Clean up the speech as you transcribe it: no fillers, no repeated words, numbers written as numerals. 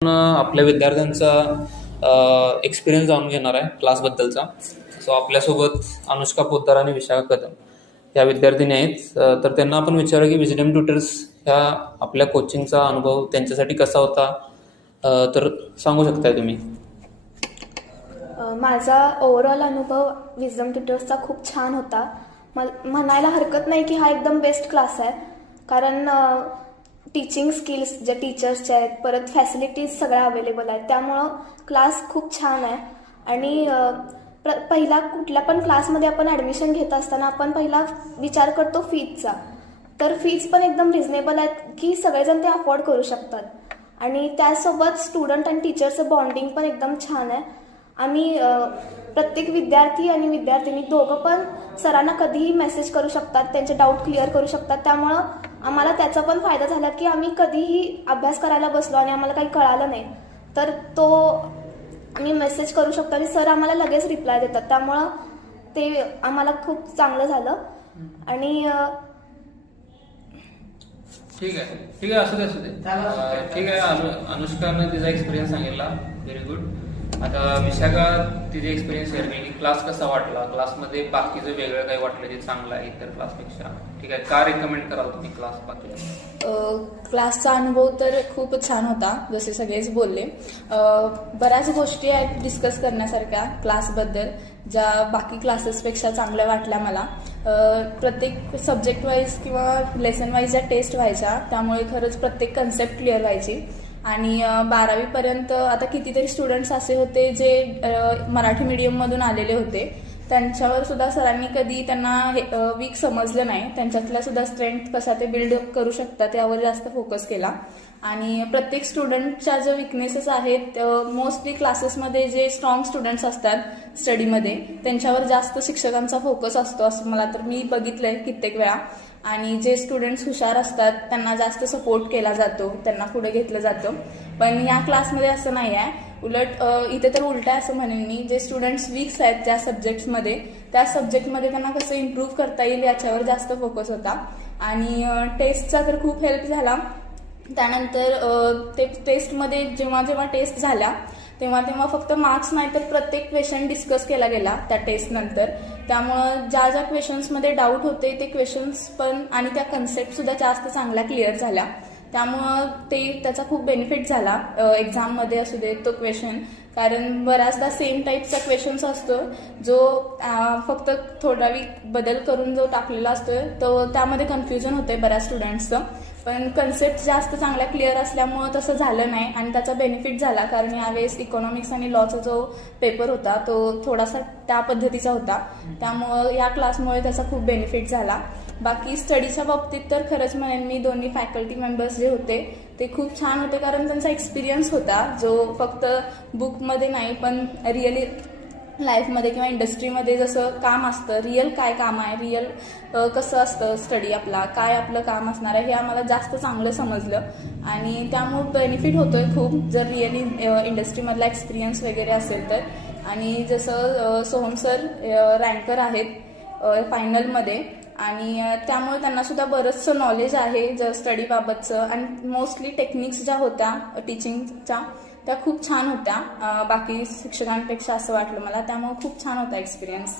आपल्या विद्यार्थ्यांचा एक्सपिरियन्स जाणून घेणार आहे क्लासबद्दलचा. सो आपल्यासोबत अनुष्का पोद्दार आणि विशाखा कदम ह्या विद्यार्थिनी आहेत. तर त्यांना आपण विचारू की विजडम ट्युटर्स ह्या आपल्या कोचिंगचा अनुभव त्यांच्यासाठी कसा होता, तर सांगू शकताय तुम्ही. माझा ओव्हरऑल अनुभव विजडम ट्युटर्सचा खूप छान होता. म्हणायला हरकत नाही की हा एकदम बेस्ट क्लास आहे, कारण टीचिंग स्किल्स जे टीचर्सचे आहेत, परत फॅसिलिटीज सगळ्या अवेलेबल आहेत, त्यामुळं क्लास खूप छान आहे. आणि पहिला कुठल्या पण क्लासमध्ये आपण ॲडमिशन घेत असताना आपण पहिला विचार करतो फीजचा. तर फीज पण एकदम रिझनेबल आहेत की सगळेजण ते अफोर्ड करू शकतात. आणि त्यासोबत स्टुडंट आणि टीचरचं बॉन्डिंग पण एकदम छान आहे. आम्ही प्रत्येक विद्यार्थी आणि विद्यार्थिनी दोघं पण सरांना कधीही मेसेज करू शकतात, त्यांचे डाऊट क्लिअर करू शकतात. त्यामुळं आम्हाला त्याचा पण फायदा झाला की आम्ही कधीही अभ्यास करायला बसलो आणि आम्हाला काही कळालं नाही तर तो आम्ही मेसेज करू शकतो आणि सर आम्हाला लगेच रिप्लाय देतात. त्यामुळं ते आम्हाला खूप चांगलं झालं. आणि ठीक आहे असू दे ठीक आहे. अनुष्कानं तिचा एक्सपिरियन्स सांगितला, व्हेरी गुड. आता विशाखा तिचे एक्सपिरियन्स शेअर केली. क्लास कसा वाटला, क्लासमध्ये बाकीचं वेगळं काही वाटलं जे चांगलं आहे इतर क्लासपेक्षा, ठीक आहे, का रेकमेंड कराल तुम्ही क्लास बाकी? क्लासचा अनुभव तर खूपच छान होता, जसे सगळेच बोलले. बऱ्याच गोष्टी आहेत डिस्कस करण्यासारख्या क्लासबद्दल, ज्या बाकी क्लासेसपेक्षा चांगल्या वाटल्या मला. प्रत्येक सब्जेक्ट वाईज किंवा लेसन वाईज ज्या टेस्ट व्हायच्या, त्यामुळे खरंच प्रत्येक कन्सेप्ट क्लिअर व्हायची. आणि 12वीपर्यंत आता कितीतरी स्टुडंट्स असे होते जे मराठी मीडियममधून आलेले होते, त्यांच्यावर सुद्धा सरांनी कधी त्यांना वीक समजलं नाही. त्यांच्यातल्या सुद्धा स्ट्रेंथ कसा ते बिल्ड करू शकतात यावर जास्त फोकस केला. आणि प्रत्येक स्टुडंटच्या ज्या विकनेसेस आहेत, मोस्टली क्लासेसमध्ये जे स्ट्रॉंग स्टुडंट्स असतात स्टडीमध्ये, त्यांच्यावर जास्त शिक्षकांचा फोकस असतो असं मला तर मी बघितलंय कित्येक वेळा. आणि जे स्टुडंट्स हुशार असतात त्यांना जास्त सपोर्ट केला जातो, त्यांना पुढे घेतलं जातं. पण या क्लासमध्ये असं नाही आहे. उलट इथे तर उलट आहे असं म्हणेन मी. जे स्टुडंट्स वीक्स आहेत त्या सब्जेक्ट्समध्ये, त्या सब्जेक्टमध्ये त्यांना कसं इम्प्रूव्ह करता येईल याच्यावर जास्त फोकस होता. आणि टेस्टचा तर खूप हेल्प झाला. त्यानंतर ते टेस्टमध्ये जेव्हा टेस्ट झाल्या तेव्हा फक्त मार्क्स नाही तर प्रत्येक क्वेश्चन डिस्कस केला गेला त्या टेस्ट नंतर. त्यामुळं ज्या क्वेश्चन्समध्ये डाऊट होते ते क्वेश्चन्स पण आणि त्या कन्सेप्ट सुद्धा जास्त चांगल्या क्लिअर झाल्या. त्यामुळं त्याचा खूप बेनिफिट झाला एक्झाममध्ये असू दे तो क्वेश्चन. कारण बऱ्याचदा सेम टाईपचा क्वेश्चन्स असतो जो फक्त थोडा बदल करून जो टाकलेला असतो तो त्यामध्ये कन्फ्युजन होते बऱ्याच स्टुडंट्सचं. पण कन्सेप्ट जास्त चांगल्या क्लिअर असल्यामुळं तसं झालं नाही आणि त्याचा बेनिफिट झाला. कारण यावेळेस इकॉनॉमिक्स आणि लॉचा जो पेपर होता तो थोडासा त्या पद्धतीचा होता, त्यामुळं या क्लासमुळे त्याचा खूप बेनिफिट झाला. बाकी स्टडीच्या बाबतीत तर खरंच म्हणेन मी, दोन्ही फॅकल्टी मेंबर्स जे होते ते खूप छान होते. कारण त्यांचा एक्सपिरियन्स होता जो फक्त बुकमध्ये नाही पण रिअली लाईफमध्ये किंवा इंडस्ट्रीमध्ये जसं काम असतं, रिअल काय काम आहे, रिअल कसं असतं स्टडी आपला, काय आपलं काम असणार आहे, हे आम्हाला जास्त चांगलं समजलं. आणि त्यामुळे बेनिफिट होतोय खूप जर रिअली इंडस्ट्रीमधला एक्सपिरियन्स वगैरे असेल तर. आणि जसं सोहम सर रँकर आहेत फायनलमध्ये, आणि त्यामुळे त्यांना सुद्धा बरंचसं नॉलेज आहे जर स्टडीबाबतचं. आणि मोस्टली टेक्निक्स ज्या होत्या टीचिंगच्या त्या खूप छान होत्या बाकी शिक्षकांपेक्षा असं वाटलं मला. त्यामुळे खूप छान होता एक्सपिरियन्स.